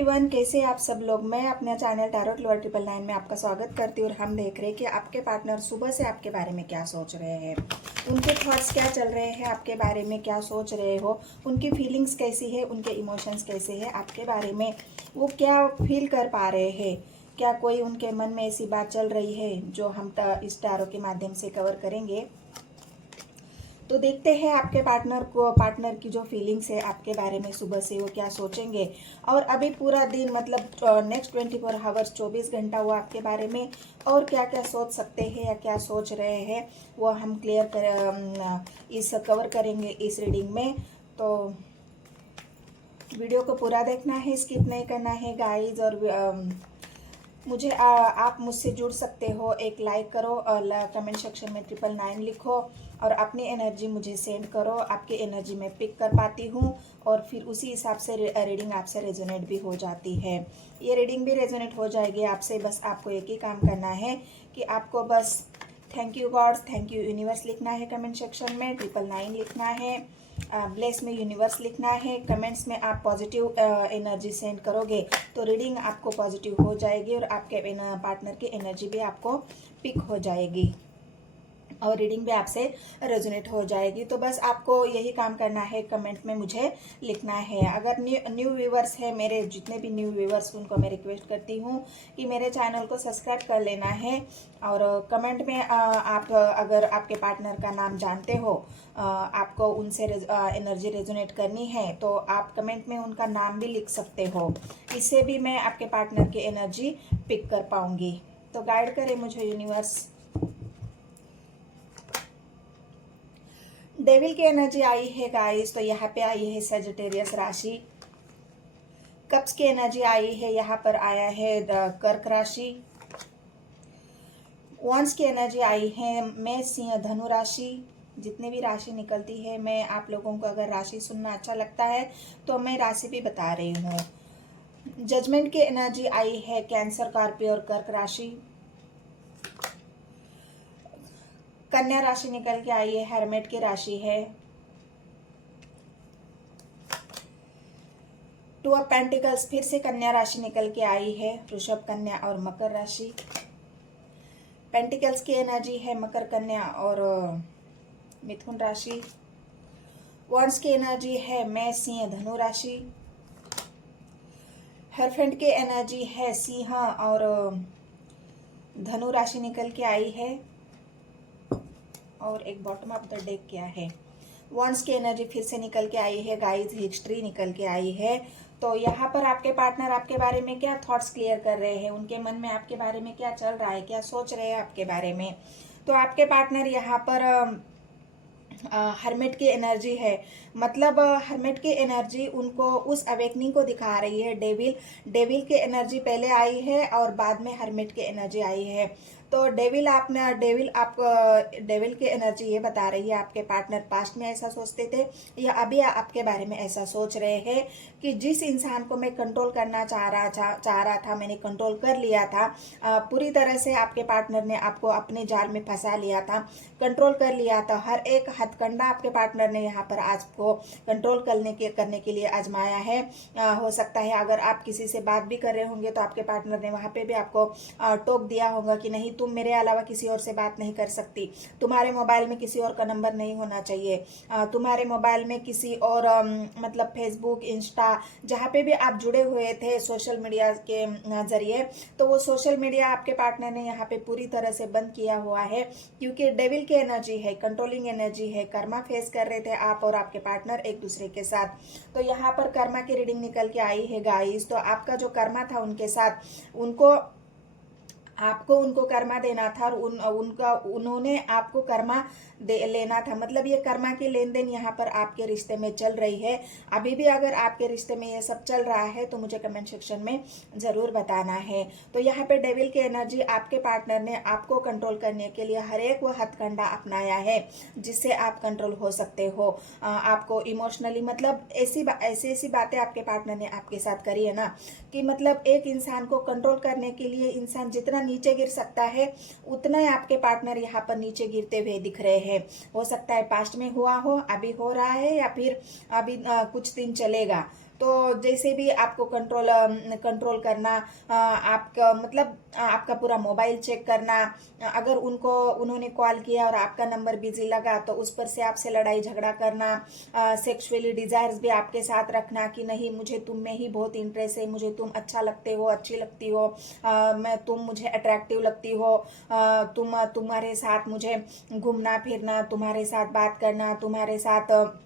Everyone, कैसे आप सब लोग। मैं अपने चैनल टैरोट लवर 999 में आपका स्वागत करती हूँ और हम देख रहे हैं कि आपके पार्टनर सुबह से आपके बारे में क्या सोच रहे हैं, उनके थॉट्स क्या चल रहे हैं, आपके बारे में क्या सोच रहे हो, उनकी फीलिंग्स कैसी है, उनके इमोशंस कैसे हैं, आपके बारे में वो क्या फील कर पा रहे हैं। क्या कोई उनके मन में ऐसी बात चल रही है जो हम इस टैरो के माध्यम से कवर करेंगे। तो देखते हैं आपके पार्टनर की जो फीलिंग्स है आपके बारे में, सुबह से वो क्या सोचेंगे और अभी पूरा दिन मतलब नेक्स्ट 24 आवर्स 24 घंटा वो आपके बारे में और क्या क्या सोच सकते हैं या क्या सोच रहे हैं, वो हम इस कवर करेंगे इस रीडिंग में। तो वीडियो को पूरा देखना है, स्किप नहीं करना है गाइज। और आप मुझसे जुड़ सकते हो, एक लाइक करो और कमेंट सेक्शन में 999 लिखो और अपनी एनर्जी मुझे सेंड करो। आपकी एनर्जी मैं पिक कर पाती हूँ और फिर उसी हिसाब से रीडिंग आपसे रेजोनेट भी हो जाती है। ये रीडिंग भी रेजोनेट हो जाएगी आपसे। बस आपको एक ही काम करना है कि आपको बस thank you gods, thank you universe लिखना है कमेंट सेक्शन में, 999 लिखना है, ब्लेस में यूनिवर्स लिखना है। कमेंट्स में आप पॉजिटिव एनर्जी सेंड करोगे तो रीडिंग आपको पॉजिटिव हो जाएगी और आपके पार्टनर की एनर्जी भी आपको पिक हो जाएगी और रीडिंग भी आपसे रेजोनेट हो जाएगी। तो बस आपको यही काम करना है, कमेंट में मुझे लिखना है। अगर न्यू व्यूवर्स है, मेरे जितने भी न्यू व्यूवर्स उनको मैं रिक्वेस्ट करती हूँ कि मेरे चैनल को सब्सक्राइब कर लेना है और कमेंट में आप अगर आपके पार्टनर का नाम जानते हो, आपको उनसे एनर्जी रेजोनेट करनी है तो आप कमेंट में उनका नाम भी लिख सकते हो। इससे भी मैं आपके पार्टनर की एनर्जी पिक कर पाऊंगी। तो गाइड करें मुझे यूनिवर्स। डेविल की एनर्जी आई है गाइस, तो यहाँ पे आई है सजिटेरियस राशि। कप्स की एनर्जी आई है, यहाँ पर आया है कर्क राशि। वंस की एनर्जी आई है मेष, सिंह, धनु राशि। जितने भी राशि निकलती है, मैं आप लोगों को अगर राशि सुनना अच्छा लगता है तो मैं राशि भी बता रही हूँ। जजमेंट की एनर्जी आई है कैंसर, स्कॉर्पियो और कर्क राशि। कन्या राशि निकल के आई है, हेरमेट की राशि है। टू ऑफ पेंटिकल्स फिर से कन्या राशि निकल के आई है, वृषभ, कन्या और मकर राशि। पेंटिकल्स की एनर्जी है मकर, कन्या और मिथुन राशि। वंस की एनर्जी है मेष, सिंह, धनु राशि। हेरफेंट की एनर्जी है सिंह और धनु राशि निकल के आई है और एक बॉटम ऑफ द डेक क्या है। वंस की एनर्जी फिर से निकल के आई है गाइस, हिस्ट्री निकल के आई है। तो यहाँ पर आपके पार्टनर आपके बारे में क्या थॉट्स क्लियर कर रहे हैं, उनके मन में आपके बारे में क्या चल रहा है, क्या सोच रहे हैं आपके बारे में। तो आपके पार्टनर यहाँ पर हर्मिट की एनर्जी है, मतलब हर्मिट की एनर्जी उनको उस अवेकनिंग को दिखा रही है। डेविल की एनर्जी पहले आई है और बाद में हर्मिट की एनर्जी आई है। तो डेविल की एनर्जी ये बता रही है आपके पार्टनर पास्ट में ऐसा सोचते थे या अभी आपके बारे में ऐसा सोच रहे हैं कि जिस इंसान को मैं कंट्रोल करना चाह रहा था मैंने कंट्रोल कर लिया था। पूरी तरह से आपके पार्टनर ने आपको अपने जाल में फंसा लिया था, कंट्रोल कर लिया था। हर एक हथकंडा आपके पार्टनर ने यहाँ पर आज को कंट्रोल करने के लिए आजमाया है। हो सकता है अगर आप किसी से बात भी कर रहे होंगे तो आपके पार्टनर ने वहाँ पे भी आपको टोक दिया होगा कि नहीं, तुम मेरे अलावा किसी और से बात नहीं कर सकती, तुम्हारे मोबाइल में किसी और का नंबर नहीं होना चाहिए, तुम्हारे मोबाइल में किसी और मतलब फेसबुक, इंस्टा, जहाँ पे भी आप जुड़े हुए थे सोशल मीडिया के जरिए, तो वो सोशल मीडिया आपके पार्टनर ने यहाँ पे पूरी तरह से बंद किया हुआ है। क्योंकि डेविल की एनर्जी है, कंट्रोलिंग एनर्जी है, कर्मा फेस कर रहे थे आप और आपके पार्टनर एक दूसरे के साथ। तो यहाँ पर कर्मा की रीडिंग निकल के आई है गाइस। तो आपका जो कर्मा था उनके साथ, आपको उनको कर्मा देना था और उन्होंने आपको कर्मा लेना था। मतलब ये कर्मा की लेन देन यहाँ पर आपके रिश्ते में चल रही है। अभी भी अगर आपके रिश्ते में ये सब चल रहा है तो मुझे कमेंट सेक्शन में जरूर बताना है। तो यहाँ पे डेविल की एनर्जी, आपके पार्टनर ने आपको कंट्रोल करने के लिए हर एक वो हथकंडा अपनाया है जिससे आप कंट्रोल हो सकते हो। आपको इमोशनली, मतलब ऐसी बातें आपके पार्टनर ने आपके साथ करी है ना कि मतलब एक इंसान को कंट्रोल करने के लिए इंसान जितना नीचे गिर सकता है उतना ही आपके पार्टनर यहाँ पर नीचे गिरते हुए दिख रहे हैं। हो सकता है पास्ट में हुआ हो, अभी हो रहा है या फिर अभी कुछ दिन चलेगा। तो जैसे भी आपको कंट्रोल करना, आपका मतलब आपका पूरा मोबाइल चेक करना, अगर उन्होंने कॉल किया और आपका नंबर बिजी लगा तो उस पर से आपसे लड़ाई झगड़ा करना, सेक्सुअली डिजायर्स भी आपके साथ रखना कि नहीं मुझे तुम में ही बहुत इंटरेस्ट है, मुझे तुम अच्छा लगते हो, अच्छी लगती हो, तुम मुझे अट्रैक्टिव लगती हो, तुम्हारे साथ मुझे घूमना फिरना, तुम्हारे साथ बात करना, तुम्हारे साथ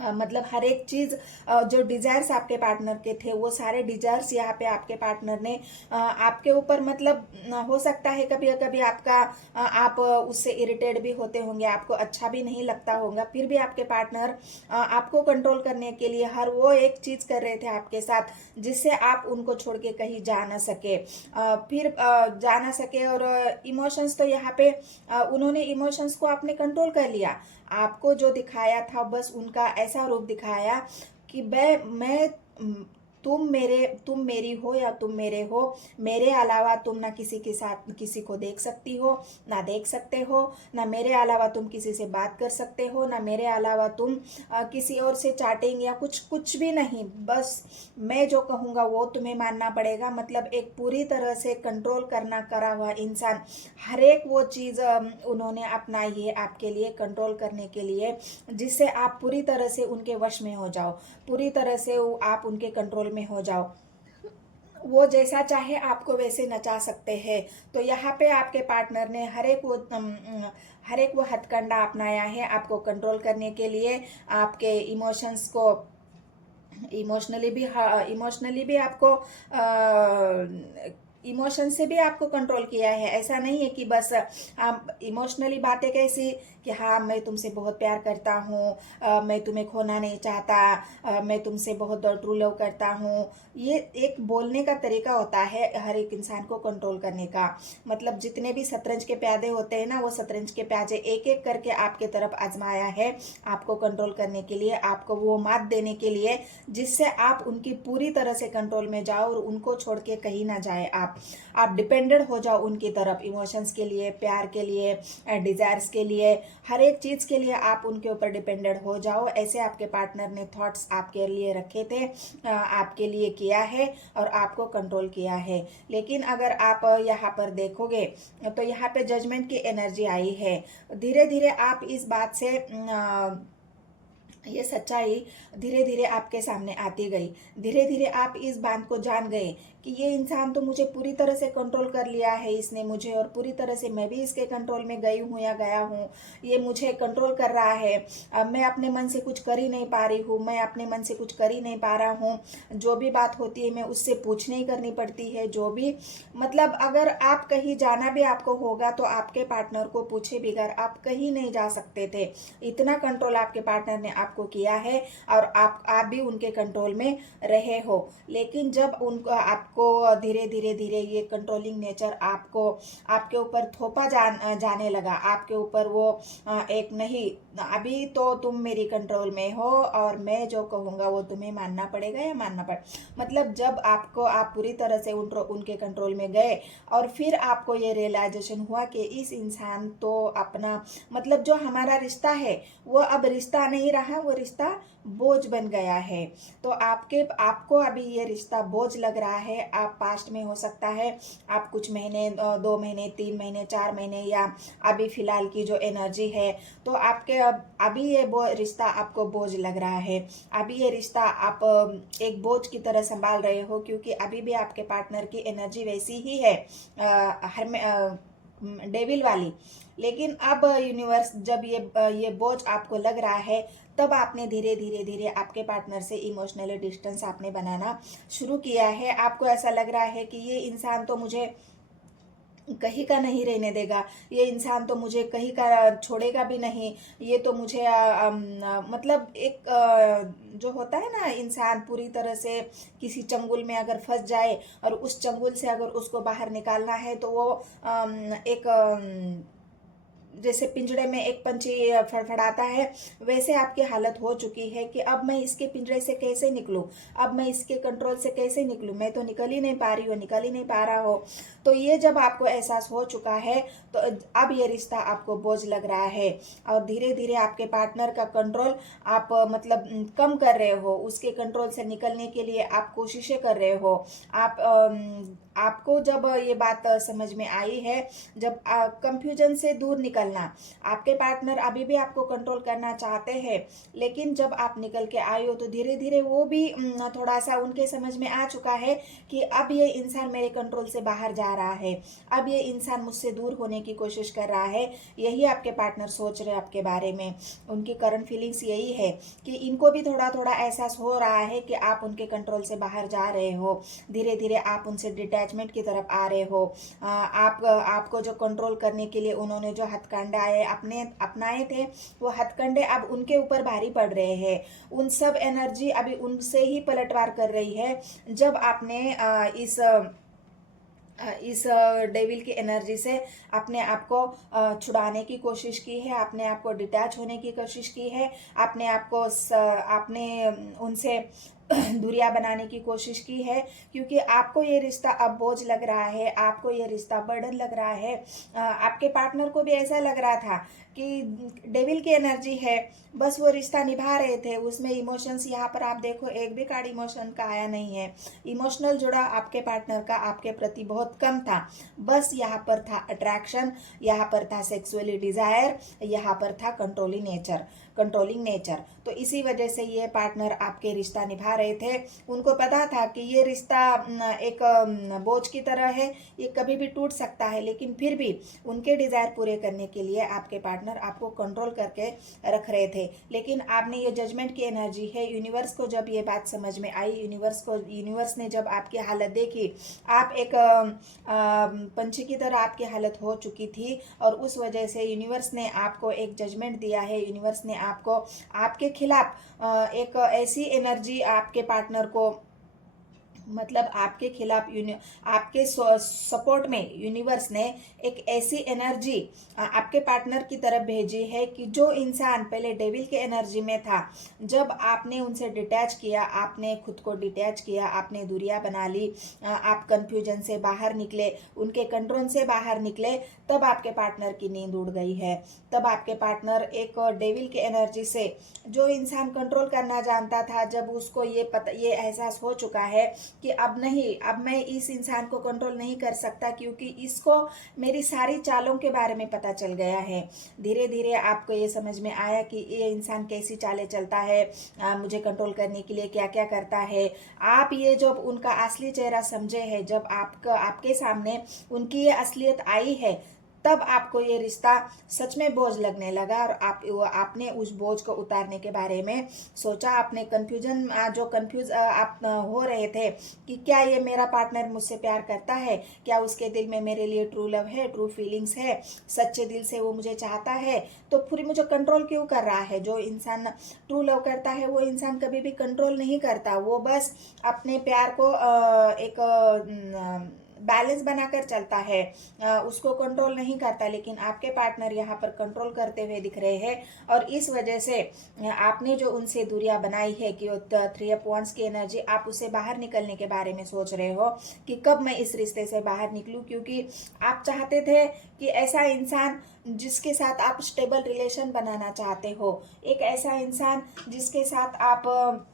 मतलब हर एक चीज, जो डिजायर्स आपके पार्टनर के थे वो सारे डिजायर्स यहाँ पे आपके पार्टनर ने आपके ऊपर मतलब हो सकता है कभी कभी आप उससे इरिटेट भी होते होंगे, आपको अच्छा भी नहीं लगता होगा, फिर भी आपके पार्टनर आपको कंट्रोल करने के लिए हर वो एक चीज कर रहे थे आपके साथ जिससे आप उनको छोड़ के कहीं जा ना सके, फिर जा ना सके। और इमोशंस तो यहाँ पे उन्होंने इमोशंस को आपने कंट्रोल कर लिया, आपको जो दिखाया था बस उनका ऐसा रूप दिखाया कि मैं तुम मेरी हो या तुम मेरे हो, मेरे अलावा तुम ना किसी के साथ किसी को देख सकती हो ना देख सकते हो, ना मेरे अलावा तुम किसी से बात कर सकते हो, ना मेरे अलावा तुम किसी और से चैटिंग या कुछ भी नहीं, बस मैं जो कहूँगा वो तुम्हें मानना पड़ेगा। मतलब एक पूरी तरह से कंट्रोल करना करा हुआ इंसान, हर एक वो चीज़ उन्होंने अपनाई है आपके लिए कंट्रोल करने के लिए, जिससे आप पूरी तरह से उनके वश में हो जाओ, पूरी तरह से आप उनके कंट्रोल में हो जाओ, वो जैसा चाहे आपको वैसे नचा सकते हैं। तो यहाँ पे आपके पार्टनर ने हर एक वो हथकंडा अपनाया है आपको कंट्रोल करने के लिए, आपके इमोशंस को इमोशनली भी आपको इमोशन से भी आपको कंट्रोल किया है। ऐसा नहीं है कि बस आप इमोशनली बातें कैसी कि हाँ मैं तुमसे बहुत प्यार करता हूँ, मैं तुम्हें खोना नहीं चाहता, मैं तुमसे बहुत ट्रू लव करता हूँ, ये एक बोलने का तरीका होता है हर एक इंसान को कंट्रोल करने का। मतलब जितने भी शतरंज के प्यादे होते हैं ना, वो शतरंज के प्यादे एक एक करके आपके तरफ आजमाया है आपको कंट्रोल करने के लिए, आपको वो मात देने के लिए जिससे आप उनकी पूरी तरह से कंट्रोल में जाओ और उनको छोड़ के कहीं ना जाए। आप डिपेंडेंट हो जाओ उनकी तरफ, इमोशंस के लिए, प्यार के लिए, डिजायर्स के लिए, हर एक चीज के लिए आप उनके ऊपर डिपेंडेंट हो जाओ। ऐसे आपके पार्टनर ने थॉट्स आपके लिए रखे थे, आपके लिए किया है और आपको कंट्रोल किया है। लेकिन अगर आप यहाँ पर देखोगे तो यहाँ पे जजमेंट की एनर्जी आई है। धीरे धीरे आप इस बात से ये सच्चाई धीरे धीरे आपके सामने आती गई, धीरे धीरे आप इस बात को जान गए कि ये इंसान तो मुझे पूरी तरह से कंट्रोल कर लिया है इसने मुझे, और पूरी तरह से मैं भी इसके कंट्रोल में गई हूँ या गया हूँ, ये मुझे कंट्रोल कर रहा है। अब मैं अपने मन से कुछ कर ही नहीं पा रही हूँ, मैं अपने मन से कुछ कर ही नहीं पा रहा हूँ, जो भी बात होती है मैं उससे पूछने ही करनी पड़ती है, जो भी मतलब अगर आप कहीं जाना भी आपको होगा तो आपके पार्टनर को पूछे बगैर आप कहीं नहीं जा सकते थे। इतना कंट्रोल आपके पार्टनर ने आपको किया है और आप भी उनके कंट्रोल में रहे हो। लेकिन जब उनको आपको धीरे धीरे धीरे ये कंट्रोलिंग नेचर आपको आपके ऊपर थोपा जाने लगा, आपके ऊपर वो एक नहीं, अभी तो तुम मेरी कंट्रोल में हो और मैं जो कहूँगा वो तुम्हें मानना पड़ेगा या मानना पड़, मतलब जब आप पूरी तरह से उनके कंट्रोल में गए और फिर आपको ये रियलाइजेशन हुआ कि इस इंसान तो अपना मतलब जो हमारा रिश्ता है वो अब रिश्ता नहीं रहा, वो रिश्ता बोझ बन गया है। तो आपको अभी ये रिश्ता बोझ लग रहा है। आप पास्ट में हो सकता है आप कुछ महीने 2 महीने 3 महीने 4 महीने या अभी फिलहाल की जो एनर्जी है तो आपके अभी ये रिश्ता आपको बोझ लग रहा है, अभी ये रिश्ता आप एक बोझ की तरह संभाल रहे हो क्योंकि अभी भी आपके पार्टनर की एनर्जी वैसी ही है डेविल वाली। लेकिन अब यूनिवर्स जब ये बोझ आपको लग रहा है तब आपने धीरे धीरे धीरे आपके पार्टनर से इमोशनली डिस्टेंस आपने बनाना शुरू किया है। आपको ऐसा लग रहा है कि ये इंसान तो मुझे कहीं का नहीं रहने देगा, ये इंसान तो मुझे कहीं का छोड़ेगा भी नहीं, ये तो मुझे मतलब एक जो होता है ना इंसान पूरी तरह से किसी चंगुल में अगर फंस जाए और उस चंगुल से अगर उसको बाहर निकालना है तो वो एक जैसे पिंजड़े में एक पंछी फड़फड़ाता है वैसे आपकी हालत हो चुकी है कि अब मैं इसके पिंजरे से कैसे निकलूं, अब मैं इसके कंट्रोल से कैसे निकलूं, मैं तो निकल ही नहीं पा रही हूँ, निकल ही नहीं पा रहा हो। तो ये जब आपको एहसास हो चुका है तो अब ये रिश्ता आपको बोझ लग रहा है और धीरे धीरे आपके पार्टनर का कंट्रोल आप मतलब कम कर रहे हो, उसके कंट्रोल से निकलने के लिए आप कोशिशें कर रहे हो। आपको जब ये बात समझ में आई है, जब कंफ्यूजन से दूर निकलना, आपके पार्टनर अभी भी आपको कंट्रोल करना चाहते हैं, लेकिन जब आप निकल के आए हो तो धीरे धीरे वो भी थोड़ा सा उनके समझ में आ चुका है कि अब ये इंसान मेरे कंट्रोल से बाहर जा रहा है, अब ये इंसान मुझसे दूर होने की कोशिश कर रहा है। यही आपके पार्टनर सोच रहे हैं आपके बारे में, उनकी करंट फीलिंग्स यही है कि इनको भी थोड़ा थोड़ा एहसास हो रहा है कि आप उनके कंट्रोल से बाहर जा रहे हो, धीरे धीरे आप उनसे डिटैचमेंट की तरफ आ रहे हो। आपको जो कंट्रोल करने के लिए उन्होंने जो हथकंडे अपनाए थे, वो हथकंडे अब उनके ऊपर भारी पड़ रहे हैं। उन सब एनर्जी अभी उनसे ही पलटवार कर रही है। जब आपने इस डेविल की एनर्जी से अपने आप को छुड़ाने की कोशिश की है, अपने आप को डिटैच होने की कोशिश की है, अपने आप को आपने उनसे दूरियां बनाने की कोशिश की है, क्योंकि आपको ये रिश्ता अब बोझ लग रहा है, आपको ये रिश्ता बर्डन लग रहा है। आपके पार्टनर को भी ऐसा लग रहा था कि डेविल की एनर्जी है, बस वो रिश्ता निभा रहे थे, उसमें इमोशंस यहाँ पर आप देखो एक भी कार्ड इमोशन का आया नहीं है। इमोशनल जुड़ा आपके पार्टनर का आपके प्रति बहुत कम था, बस यहाँ पर था अट्रैक्शन, यहाँ पर था सेक्सुअली डिजायर, यहाँ पर था कंट्रोलिंग नेचर। तो इसी वजह से ये पार्टनर आपके रिश्ता निभा रहे थे। उनको पता था कि ये रिश्ता एक बोझ की तरह है, ये कभी भी टूट सकता है, लेकिन फिर भी उनके डिजायर पूरे करने के लिए आपके पार्टनर आपको कंट्रोल करके रख रहे थे। लेकिन आपने ये जजमेंट की एनर्जी है, यूनिवर्स को जब ये बात समझ में आई, यूनिवर्स ने जब आपकी हालत देखी, आप एक पंछी की तरह आपकी हालत हो चुकी थी, और उस वजह से यूनिवर्स ने आपको एक जजमेंट दिया है। यूनिवर्स ने आपको आपके खिलाफ एक ऐसी एनर्जी आपके पार्टनर को, मतलब आपके खिलाफ आपके सपोर्ट में यूनिवर्स ने एक ऐसी एनर्जी आपके पार्टनर की तरफ भेजी है कि जो इंसान पहले डेविल के एनर्जी में था, जब आपने उनसे डिटैच किया, आपने खुद को डिटैच किया, आपने दूरियां बना ली, आप कंफ्यूजन से बाहर निकले, उनके कंट्रोल से बाहर निकले, तब आपके पार्टनर की नींद उड़ गई है। तब आपके पार्टनर एक डेविल के एनर्जी से, जो इंसान कंट्रोल करना जानता था, जब उसको ये एहसास हो चुका है कि अब नहीं, अब मैं इस इंसान को कंट्रोल नहीं कर सकता, क्योंकि इसको मेरी सारी चालों के बारे में पता चल गया है। धीरे धीरे आपको ये समझ में आया कि ये इंसान कैसी चालें चलता है, मुझे कंट्रोल करने के लिए क्या क्या करता है। आप ये जब उनका असली चेहरा समझे हैं, जब आपके सामने उनकी ये असलियत आई है, तब आपको ये रिश्ता सच में बोझ लगने लगा, और आपने उस बोझ को उतारने के बारे में सोचा। आपने कंफ्यूज आप हो रहे थे कि क्या ये मेरा पार्टनर मुझसे प्यार करता है, क्या उसके दिल में मेरे लिए ट्रू लव है, ट्रू फीलिंग्स है, सच्चे दिल से वो मुझे चाहता है, तो फिर मुझे कंट्रोल क्यों कर रहा है। जो इंसान ट्रू लव करता है वो इंसान कभी भी कंट्रोल नहीं करता, वो बस अपने प्यार को एक बैलेंस बनाकर चलता है, उसको कंट्रोल नहीं करता। लेकिन आपके पार्टनर यहाँ पर कंट्रोल करते हुए दिख रहे हैं, और इस वजह से आपने जो उनसे दूरियां बनाई है कि 3 ऑफ वांड्स की एनर्जी, आप उससे बाहर निकलने के बारे में सोच रहे हो कि कब मैं इस रिश्ते से बाहर निकलूं, क्योंकि आप चाहते थे कि ऐसा इंसान जिसके साथ आप स्टेबल रिलेशन बनाना चाहते हो, एक ऐसा इंसान जिसके साथ आप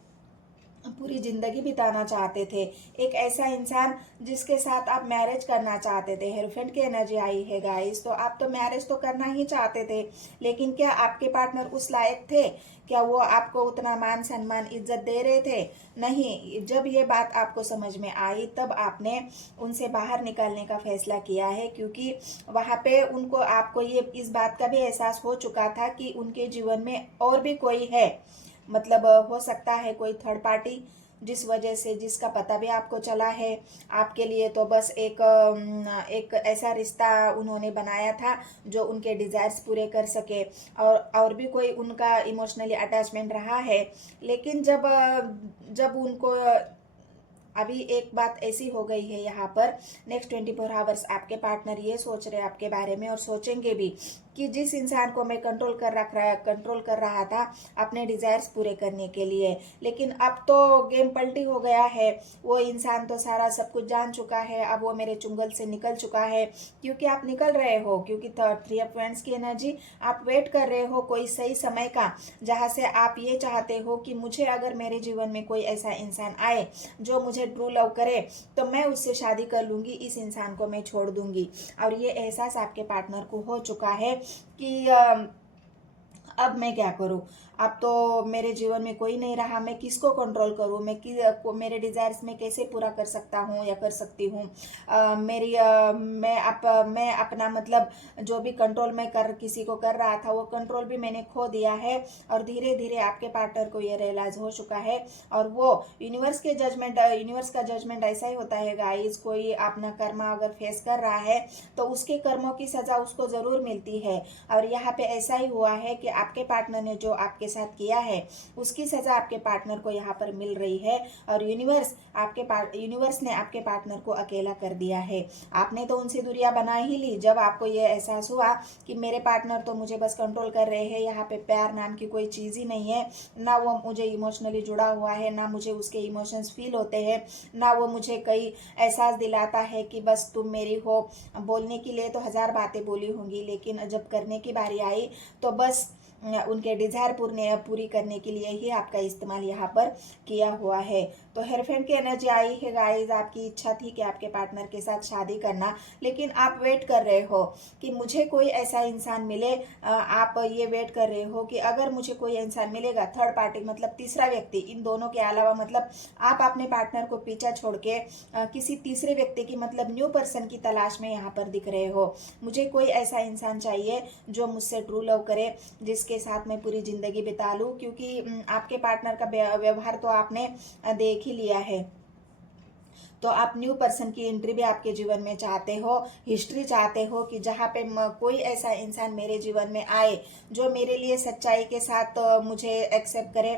पूरी जिंदगी बिताना चाहते थे, एक ऐसा इंसान जिसके साथ आप मैरिज करना चाहते थे। हेरोफेंट की एनर्जी आई है गाइस, तो आप तो मैरिज तो करना ही चाहते थे, लेकिन क्या आपके पार्टनर उस लायक थे? क्या वो आपको उतना मान सम्मान इज्जत दे रहे थे? नहीं। जब ये बात आपको समझ में आई, तब आपने उनसे बाहर निकलने का फैसला किया है, क्योंकि वहाँ पे उनको आपको ये इस बात का भी एहसास हो चुका था कि उनके जीवन में और भी कोई है, मतलब हो सकता है कोई थर्ड पार्टी, जिस वजह से जिसका पता भी आपको चला है। आपके लिए तो बस एक ऐसा रिश्ता उन्होंने बनाया था जो उनके डिजायर्स पूरे कर सके, और भी कोई उनका इमोशनली अटैचमेंट रहा है। लेकिन जब उनको अभी एक बात ऐसी हो गई है यहाँ पर, नेक्स्ट 24 आवर्स आपके पार्टनर ये सोच रहे हैं आपके बारे में, और सोचेंगे भी कि जिस इंसान को मैं कंट्रोल कर रहा था अपने डिजायर्स पूरे करने के लिए, लेकिन अब तो गेम पलटी हो गया है। वो इंसान तो सारा सब कुछ जान चुका है, अब वो मेरे चुंगल से निकल चुका है। क्योंकि आप निकल रहे हो, क्योंकि थ्री ऑफ वांड्स की एनर्जी, आप वेट कर रहे हो कोई सही समय का, जहां से आप ये चाहते हो कि मुझे अगर मेरे जीवन में कोई ऐसा इंसान आए जो मुझे ट्रू लव करे तो मैं उससे शादी कर लूंगी, इस इंसान को मैं छोड़ दूंगी। और ये एहसास आपके पार्टनर को हो चुका है कि अब मैं क्या करूं, अब तो मेरे जीवन में कोई नहीं रहा, मैं किसको कंट्रोल करूं, मेरे डिजायर्स में कैसे पूरा कर सकता हूं या कर सकती हूं। मैं अपना मतलब जो भी कंट्रोल मैं कर किसी को कर रहा था वो कंट्रोल भी मैंने खो दिया है। और धीरे धीरे आपके पार्टनर को ये रियलाइज हो चुका है। और वो यूनिवर्स का जजमेंट ऐसा ही होता है गाइस, कोई अपना कर्मा अगर फेस कर रहा है तो उसके कर्मों की सजा उसको जरूर मिलती है। और यहाँ पे ऐसा ही हुआ है कि आपके पार्टनर ने जो आपके साथ किया है उसकी सजा आपके पार्टनर को यहाँ पर मिल रही है। और यूनिवर्स ने आपके पार्टनर को अकेला कर दिया है। आपने तो उनसे दूरियां बना ही ली जब आपको ये एहसास हुआ कि मेरे पार्टनर तो मुझे बस कंट्रोल कर रहे हैं, यहाँ पे प्यार नाम की कोई चीज ही नहीं है, ना वो मुझे इमोशनली जुड़ा हुआ है, ना मुझे उसके इमोशंस फील होते हैं, ना वो मुझे कई एहसास दिलाता है कि बस तुम मेरी हो। बोलने के लिए तो हजार बातें बोली होंगी, लेकिन जब करने की बारी आई तो बस उनके डिजायर पूरी करने के लिए ही आपका इस्तेमाल यहाँ पर किया हुआ है। तो हेयरफेंड की एनर्जी आई है गाइस, आपकी इच्छा थी कि आपके पार्टनर के साथ शादी करना, लेकिन आप वेट कर रहे हो कि मुझे कोई ऐसा इंसान मिले। आप ये वेट कर रहे हो कि अगर मुझे कोई इंसान मिलेगा, थर्ड पार्टी मतलब तीसरा व्यक्ति, इन दोनों के अलावा, मतलब आप अपने पार्टनर को पीछा छोड़ के किसी तीसरे व्यक्ति की मतलब न्यू पर्सन की तलाश में यहाँ पर दिख रहे हो। मुझे कोई ऐसा इंसान चाहिए जो मुझसे ट्रू लव करे, जिसके साथ मैं पूरी जिंदगी बिता लूं। क्योंकि आपके पार्टनर का व्यवहार तो आपने देख ही लिया है। तो आप न्यू पर्सन की एंट्री भी आपके जीवन में चाहते हो, हिस्ट्री चाहते हो कि जहाँ पे कोई ऐसा इंसान मेरे जीवन में आए जो मेरे लिए सच्चाई के साथ मुझे एक्सेप्ट करे,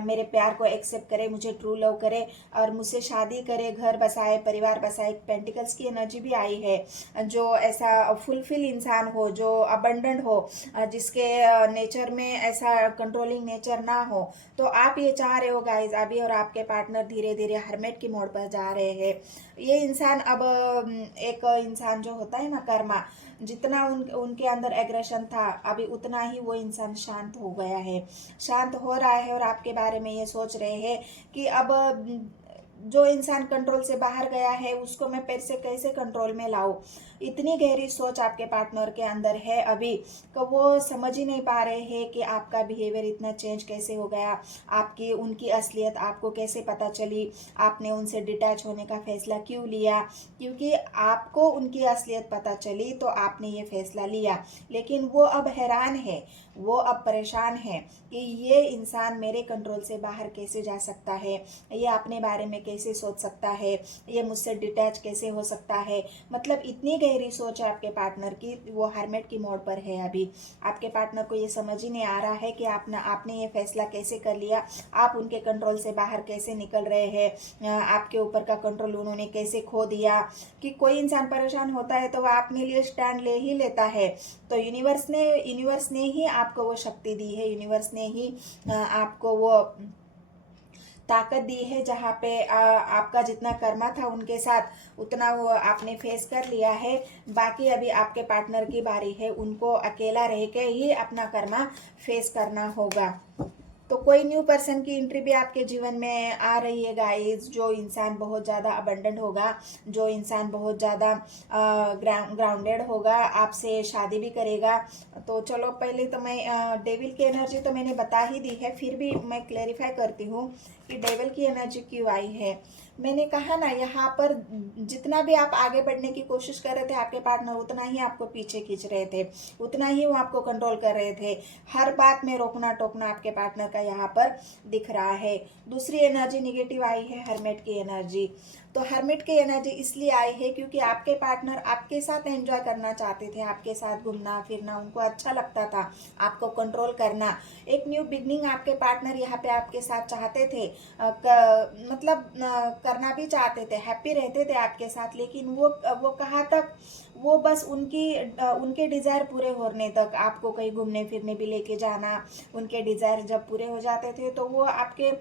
मेरे प्यार को एक्सेप्ट करे, मुझे ट्रू लव करे और मुझसे शादी करे, घर बसाए, परिवार बसाए। पेंटिकल्स की एनर्जी भी आई है, जो ऐसा फुलफिल इंसान हो, जो अबंडेंट हो, जिसके नेचर में ऐसा कंट्रोलिंग नेचर ना हो। तो आप ये चाह रहे हो गाइज, अभी और आपके पार्टनर धीरे धीरे हरमेट की मोड़ पर जा रहे हैं। ये इंसान अब एक इंसान जो होता है ना कर्मा, जितना उनके अंदर एग्रेशन था अभी उतना ही वो इंसान शांत हो गया है, शांत हो रहा है। और आपके बारे में ये सोच रहे हैं कि अब जो इंसान कंट्रोल से बाहर गया है उसको मैं फिर से कैसे कंट्रोल में लाऊं। इतनी गहरी सोच आपके पार्टनर के अंदर है अभी कि वो समझ ही नहीं पा रहे हैं कि आपका बिहेवियर इतना चेंज कैसे हो गया, आपकी उनकी असलियत आपको कैसे पता चली, आपने उनसे डिटैच होने का फैसला क्यों लिया। क्योंकि आपको उनकी असलियत पता चली तो आपने ये फैसला लिया, लेकिन वो अब हैरान है, वो अब परेशान है कि ये इंसान मेरे कंट्रोल से बाहर कैसे जा सकता है, ये अपने बारे में कैसे सोच सकता है, ये मुझसे डिटैच कैसे हो सकता है। मतलब इतनी गहरी सोच है आपके पार्टनर की, वो हरमेट की मोड़ पर है अभी। आपके पार्टनर को ये समझ ही नहीं आ रहा है कि आपने ये फैसला कैसे कर लिया, आप उनके कंट्रोल से बाहर कैसे निकल रहे हैं, आपके ऊपर का कंट्रोल उन्होंने कैसे खो दिया। कि कोई इंसान परेशान होता है तो वह अपने लिए स्टैंड ले ही लेता है। तो यूनिवर्स ने ही आपको वो शक्ति दी है, यूनिवर्स ने ही आपको वो ताकत दी है, जहाँ पे आपका जितना कर्मा था उनके साथ उतना वो आपने फेस कर लिया है। बाकी अभी आपके पार्टनर की बारी है, उनको अकेला रह के ही अपना कर्मा फेस करना होगा। तो कोई न्यू पर्सन की एंट्री भी आपके जीवन में आ रही है गाइस, जो इंसान बहुत ज़्यादा अबंडेंट होगा, जो इंसान बहुत ज़्यादा ग्राउंडेड होगा, आपसे शादी भी करेगा। तो चलो पहले तो मैं डेविल की एनर्जी तो मैंने बता ही दी है, फिर भी मैं क्लेरिफाई करती हूँ कि डेविल की एनर्जी क्यों आई है। मैंने कहा ना, यहाँ पर जितना भी आप आगे बढ़ने की कोशिश कर रहे थे आपके पार्टनर उतना ही आपको पीछे खींच रहे थे, उतना ही वो आपको कंट्रोल कर रहे थे। हर बात में रोकना टोकना आपके पार्टनर का यहाँ पर दिख रहा है। दूसरी एनर्जी निगेटिव आई है, हरमेट की एनर्जी। तो हरमेट की एनर्जी इसलिए आई है क्योंकि आपके पार्टनर आपके साथ एंजॉय करना चाहते थे, आपके साथ घूमना फिरना उनको अच्छा लगता था, आपको कंट्रोल करना। एक न्यू बिगनिंग आपके पार्टनर यहाँ पे आपके साथ चाहते थे, मतलब करना भी चाहते थे, हैप्पी रहते थे आपके साथ। लेकिन वो कहाँ तक वो बस उनके डिज़ायर पूरे होने तक आपको कहीं घूमने फिरने भी लेके जाना, उनके डिज़ायर जब पूरे हो जाते थे तो वो आपके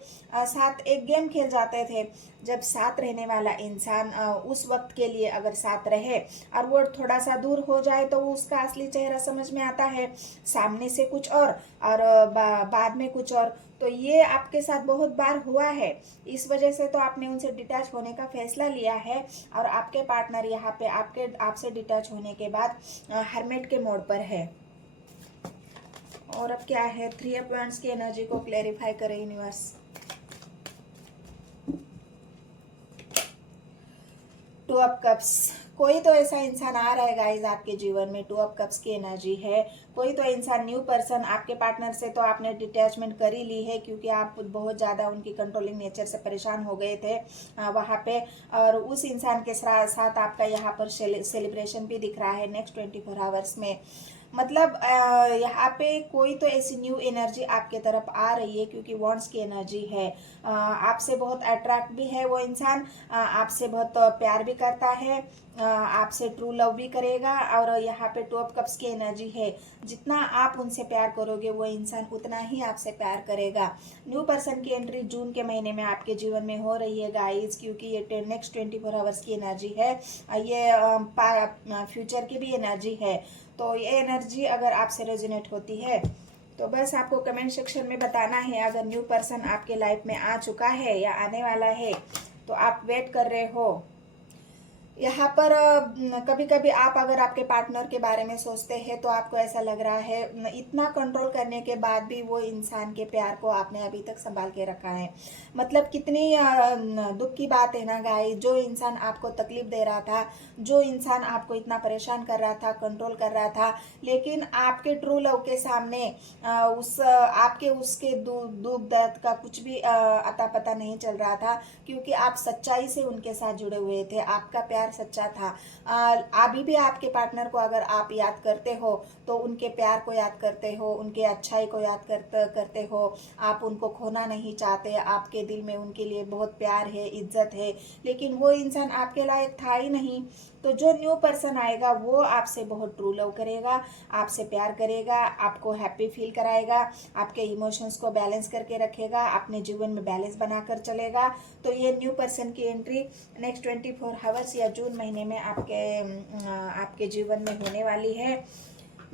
साथ एक गेम खेल जाते थे। जब साथ रहने वाला इंसान उस वक्त के लिए अगर साथ रहे और वो थोड़ा सा दूर हो जाए तो उसका असली चेहरा समझ में आता है, सामने से कुछ और बाद में कुछ और। तो ये आपके साथ बहुत बार हुआ है, इस वजह से तो आपने उनसे डिटैच होने का फैसला लिया है। और आपके पार्टनर यहाँ पे आपसे डिटैच होने के बाद हर्मिट के मोड पर है। और अब क्या है, 3 ऑफ वांड्स की एनर्जी को क्लैरिफाई करे यूनिवर्स। टू ऑफ कप्स, कोई तो ऐसा इंसान आ रहा है गाइज आपके जीवन में, 2 ऑफ कप्स की एनर्जी है। कोई तो इंसान, न्यू पर्सन, आपके पार्टनर से तो आपने डिटैचमेंट कर ही ली है क्योंकि आप बहुत ज़्यादा उनकी कंट्रोलिंग नेचर से परेशान हो गए थे वहाँ पे। और उस इंसान के साथ आपका यहाँ पर सेलिब्रेशन भी दिख रहा है नेक्स्ट 24 आवर्स में। मतलब यहाँ पे कोई तो ऐसी न्यू एनर्जी आपके तरफ आ रही है क्योंकि वॉन्ड्स की एनर्जी है। आपसे बहुत अट्रैक्ट भी है वो इंसान, आपसे बहुत प्यार भी करता है, आपसे ट्रू लव भी करेगा। और यहाँ पे 2 ऑफ कप्स की एनर्जी है, जितना आप उनसे प्यार करोगे वो इंसान उतना ही आपसे प्यार करेगा। न्यू पर्सन की एंट्री जून के महीने में आपके जीवन में हो रही है गाइस, क्योंकि ये नेक्स्ट 24 आवर्स की एनर्जी है, ये फ्यूचर की भी एनर्जी है। तो ये एनर्जी अगर आपसे रेजोनेट होती है तो बस आपको कमेंट सेक्शन में बताना है। अगर न्यू पर्सन आपके लाइफ में आ चुका है या आने वाला है तो आप वेट कर रहे हो। यहाँ पर कभी कभी आप अगर आपके पार्टनर के बारे में सोचते हैं तो आपको ऐसा लग रहा है इतना कंट्रोल करने के बाद भी वो इंसान के प्यार को आपने अभी तक संभाल के रखा है। मतलब कितनी दुख की बात है ना गाइस, जो इंसान आपको तकलीफ दे रहा था, जो इंसान आपको इतना परेशान कर रहा था, कंट्रोल कर रहा था, लेकिन आपके ट्रू लव के सामने आपके उसके दुख दर्द का कुछ भी अता पता नहीं चल रहा था, क्योंकि आप सच्चाई से उनके साथ जुड़े हुए थे, आपका प्यार सच्चा था। अभी भी आपके पार्टनर को अगर आप याद करते हो तो उनके प्यार को याद करते हो, उनके अच्छाई को याद करते हो, आप उनको खोना नहीं चाहते, आपके दिल में उनके लिए बहुत प्यार है, इज्जत है, लेकिन वो इंसान आपके लायक था ही नहीं। तो जो न्यू पर्सन आएगा वो आपसे बहुत ट्रू लव करेगा, आपसे प्यार करेगा, आपको हैप्पी फील कराएगा, आपके इमोशंस को बैलेंस करके रखेगा, अपने जीवन में बैलेंस बनाकर चलेगा। तो ये न्यू पर्सन की एंट्री नेक्स्ट 24 आवर्स या जून महीने में आपके जीवन में होने वाली है।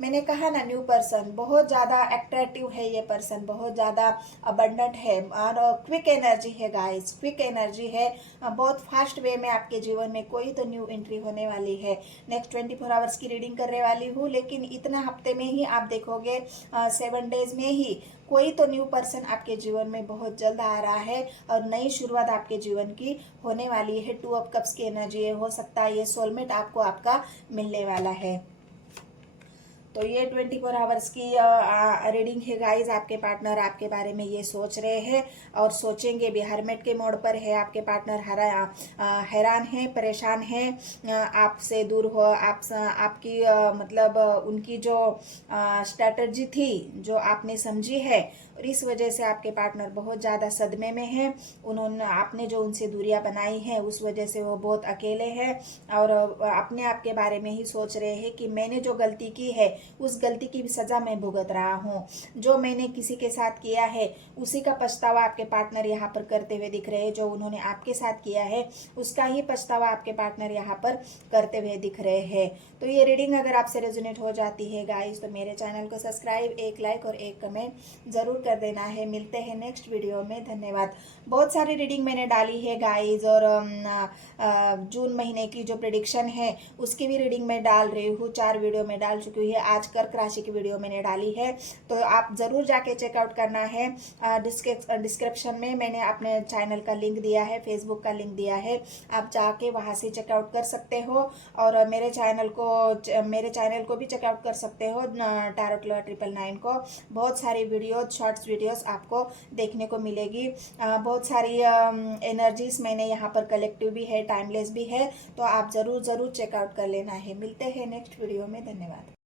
मैंने कहा ना, न्यू पर्सन बहुत ज़्यादा अट्रैक्टिव है, ये पर्सन बहुत ज़्यादा अबंडेंट है और क्विक एनर्जी है गाइस, क्विक एनर्जी है। बहुत फास्ट वे में आपके जीवन में कोई तो न्यू एंट्री होने वाली है। नेक्स्ट 24 आवर्स की रीडिंग करने वाली हूँ, लेकिन इतना हफ्ते में ही आप देखोगे 7 डेज में ही कोई तो न्यू पर्सन आपके जीवन में बहुत जल्द आ रहा है और नई शुरुआत आपके जीवन की होने वाली है। 2 ऑफ कप्स की एनर्जी हो सकता है ये सोलमेट आपको आपका मिलने वाला है। तो ये 24 आवर्स की रीडिंग है गाइज। आपके पार्टनर आपके बारे में ये सोच रहे हैं और सोचेंगे भी। हर्मिट के मोड पर है आपके पार्टनर, हैरान है, परेशान है, आपसे दूर हो, आपकी मतलब उनकी जो स्ट्रैटेजी थी जो आपने समझी है, और इस वजह से आपके पार्टनर बहुत ज़्यादा सदमे में हैं। आपने जो उनसे दूरियां बनाई हैं उस वजह से वो बहुत अकेले हैं और अपने आप के बारे में ही सोच रहे हैं कि मैंने जो गलती की है उस गलती की भी सज़ा मैं भुगत रहा हूँ। जो मैंने किसी के साथ किया है उसी का पछतावा आपके पार्टनर यहाँ पर करते हुए दिख रहे हैं। जो उन्होंने आपके साथ किया है उसका ही पछतावा आपके पार्टनर यहाँ पर करते हुए दिख रहे हैं। तो ये रीडिंग अगर आपसे रेजोनेट हो जाती है गाइज तो मेरे चैनल को सब्सक्राइब, एक लाइक और एक कमेंट जरूर कर देना है। मिलते हैं नेक्स्ट वीडियो में, धन्यवाद। बहुत सारी रीडिंग मैंने डाली है गाइज और जून महीने की जो प्रेडिक्शन है उसकी भी रीडिंग मैं डाल रही हूँ, 4 वीडियो में डाल चुकी है। आज कर्क राशि की वीडियो मैंने डाली है, तो आप ज़रूर जाके चेकआउट करना है। डिस्क्रिप्शन में मैंने अपने चैनल का लिंक दिया है, फेसबुक का लिंक दिया है, आप जाके वहाँ से चेकआउट कर सकते हो। और मेरे चैनल को भी चेकआउट कर सकते हो, टैरोट लवर 999 को। बहुत सारी वीडियो, शॉर्ट्स वीडियोस आपको देखने को मिलेगी। बहुत सारी एनर्जीज मैंने यहाँ पर कलेक्टिव भी है, टाइमलेस भी है, तो आप ज़रूर चेकआउट कर लेना है। मिलते हैं नेक्स्ट वीडियो में, धन्यवाद।